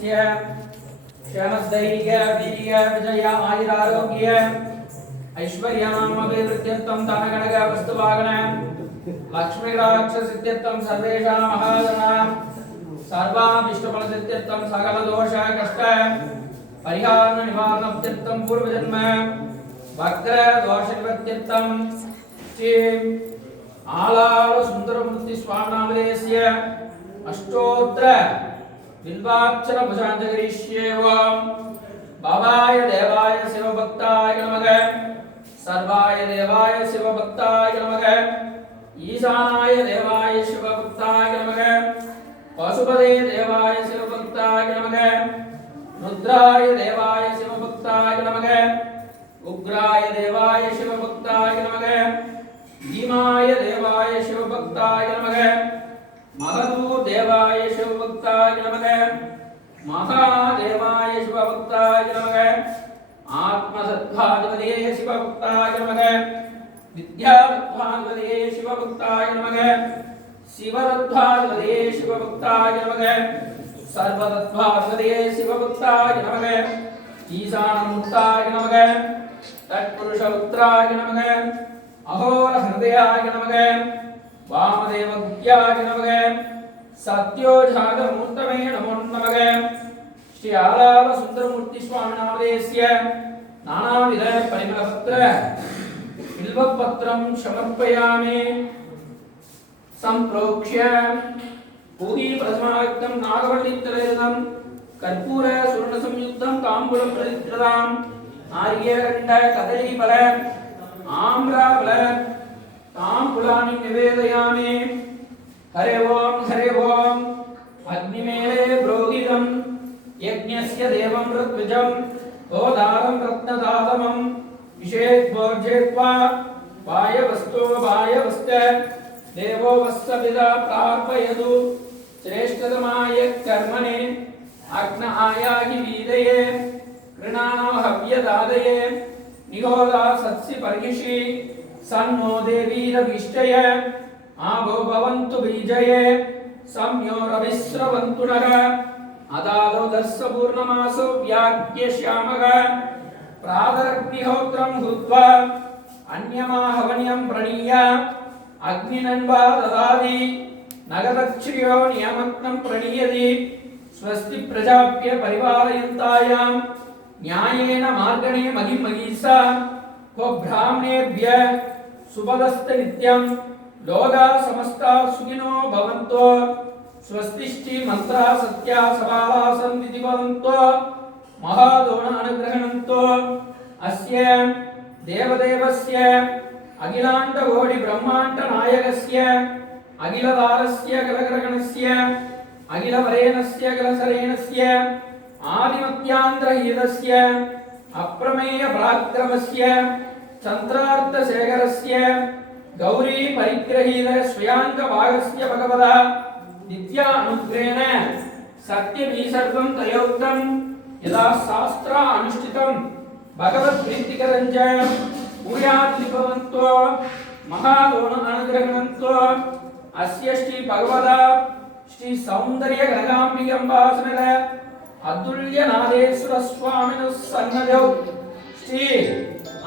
नामधेयस्य क्षणदैर्घ्य वीर्य विजय आयुरारोग्य ऐश्वर्यामभिवृद्ध्यर्थं धनगणक वस्तुवाहन लक्ष्मीराक्षसिद्ध्यर्थं सर्वेषां महाजनां सर्वाभीष्टफलसिद्ध्यर्थं सकलदोष कष्ट परिहार निवारणत्यर्थं पूर्वजन्म वक्र दोषनिवृत्त्यर्थं श्री आलाल सुंदरमूर्ति स्वामिनामधेयस्य अष्टोत्तर बिल्वाक्षर भुजांजगरीष्ये ओम भवाय देवाय शिवभक्ताय नमः सर्वाय देवाय शिवभक्ताय नमः ईशानाय देवाय शिवभक्ताय नमः पशुपते देवाय शिवभक्ताय नमः रुद्राय देवाय शिवभक्ताय नमः उग्राय देवाय शिवभक्ताय नमः भीमाय देवाय शिवभक्ताय नमः महदू देवाय शिवभक्ताय नमः महादेवाय शिवभक्ताय नमः आत्मसद्भागवते शिवभक्ताय नमः विद्याभक्ताय शिवभक्ताय नमः शिवदत्ताय शिवभक्ताय नमः सर्वदत्ताय शिवभक्ताय नमः ईशानमूर्ताय नमः तत्पुरुषपुत्राय नमः अहोरहृदयाय नमः वामदेवगुह्याय नमः सत्योजातमूर्तमे नमो नमः श्री आलाल सुंदरमूर्ति स्वामिनामधेयस्य नानाविध परिमलपत्र बिल्वपत्रं समर्पयामि संप्रोक्ष्य पूगी प्रथमायुक्तं नागवल्लीतलेदं कर्पूर सुवर्णसंयुक्तं ताम्बूलप्रतिकृतां नारिकेलकण्ड कदलीफल आम्रफल ताम्बूलानि निवेदयामि हरे ओम अग्निमेले प्रोहितं यज्ञस्य देवं ऋत्विजं गोदानं रत्नदातमं विषेद्भोर्जेत्वा वायवस्तो वायवस्त देवो वस्तपिता प्रार्पयतु श्रेष्ठतमाय कर्मणे अग्न आयाहि वीदये कृणानो हव्यदादये निगोदा सत्सि पर्यषि सन्नो देवीरविष्टय आभो भवन्तु बीजये सम्यो रविस्रवन्तु नः अदालो दर्शपूर्णमासो व्याख्यश्यामः प्रातरग्निहोत्रं हुत्वा अन्यमाहवन्यं प्रणीय अग्निनन्वा ददाति नगदक्षियो नियमत्नं प्रणीयति स्वस्ति प्रजाप्य परिपालयन्तायां न्यायेन मार्गणे महिमहीसा को ब्राह्मणेभ्य सुपदस्ते नित्यं लोका समस्ता सुखिनो भवन्तो स्वस्तिष्टि मंत्रा सत्या सबाला सन्निधि भवन्तो महादोन अनुग्रहणन्तो अस्य देवदेवस्य अखिलाण्ड कोटि ब्रह्माण्ड नायकस्य अखिलदारस्य कलग्रगणस्य अखिलवरेणस्य कलसरेणस्य आदिमत्यान्द्रहीतस्य अप्रमेय पराक्रमस्य चन्द्रार्धशेखरस्य गौरी परिग्रहीत स्वयांग भागस्य भगवता नित्या अनुग्रहेण सत्यमीसर्वं तयोक्तं यदा शास्त्र अनुष्ठितं भगवत् प्रीतिकरं च भूयात् भवन्तो महादोन अनुग्रहणन्तो अस्य श्री भगवता श्री सौन्दर्य गणगाम्बिकम्बा समेत अतुल्य नादेश्वर स्वामिनः सन्निधौ श्री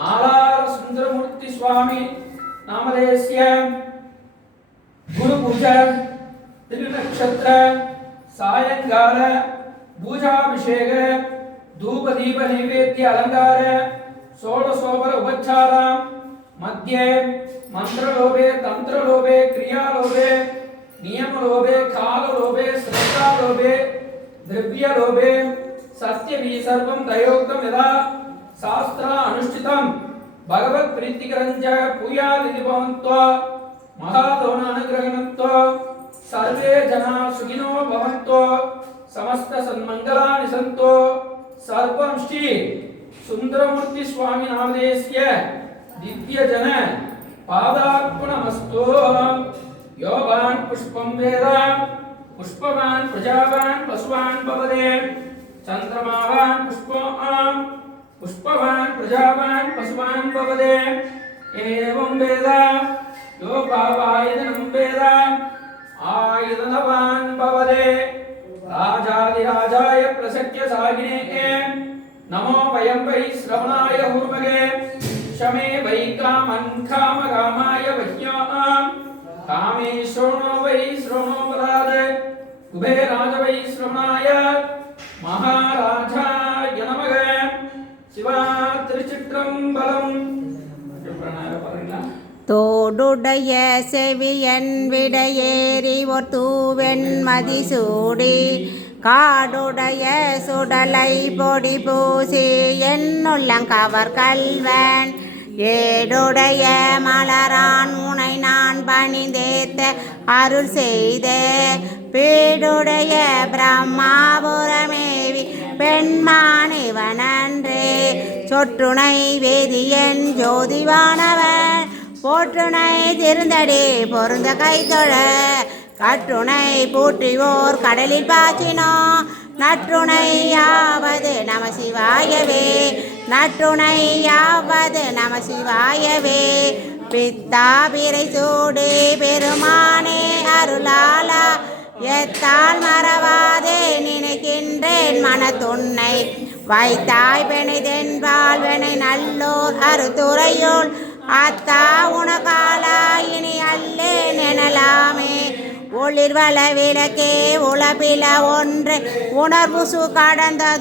आलाल सुंदरमूर्ति स्वामी नामधेयस्य गुरु पूजा त्रिनक्षत्र सायंकाल पूजाभिषेक धूप दीप नैवेद्य अलंकार षोडशोपर उपचारा मध्ये मंत्रलोभे तंत्रलोभे क्रियालोभे नियमलोभे काललोभे श्रद्धालोभे द्रव्यलोभे सत्यभी सर्वं दयोक्तं यदा शास्त्र अनुष्ठितं भगवत् प्रीतिकरं च भूयादिति भवन्तो महादोन अनुग्रहणन्तो सर्वे जना सुखिनो भवन्तो समस्त सन्मंगलानि सन्तो सर्वं श्री सुंदरमूर्ति स्वामी नामधेयस्य दिव्य जन पादार्पणमस्तु योवान् पुष्पं वेद पुष्पवान् प्रजावान् पशुवान् भवते चन्द्रमावान् पुष्पवान् प्रजावान् पशुवान् भवते एवं वेद यो भावायतनं वेद आयतनवान् भवते राजाधिराजाय प्रसक्य सागिने नमो वयं वै श्रवणाय हूर्मगे शमे वै कामं कामकामाय वह्यां कामेश्वरो वै श्रवणोपराध कुबेराज वै श्रवणाय महाराजाय नमः शिवा திருச்சிற்றம்பலம். தோடுடைய செவியன் விடையேறி ஒரு தூவெண் மதிசூடி காடுடைய சுடலை பொடி பூசி என்னுள்ளங்கவர் கல்வன் ஏடுடைய மலரான் உனை நான் பணிந்தேத்த அருள் செய்த பீடுடைய பிரம்மாபுரமேவி பெண்மானிவனன்றே சொற்றுணை வேதியன் ஜோதிவானவன் போற்றுணை திருந்தடி பொருந்த கைத்தொழ கற்றுணை பூற்றிவோர் கடலில் பாய்ச்சினோ நற்றுணையாவது நம சிவாயவே நற்றுணையாவது நம சிவாயவே பித்தாபிரை சூடி பெருமானே அருளாலா எத்தால் மறவாதே நினைக்கின்றேன் மனத்துன்னை வைத்தாய் பெணை தென்பால்வனை நல்லோர் அறுத்துறையோள் அத்தா உனகாலா இனி அல்லே நெனலாமே ஒளிர்வள விளக்கே உளபில ஒன்று உணர்வுசு கடந்ததோ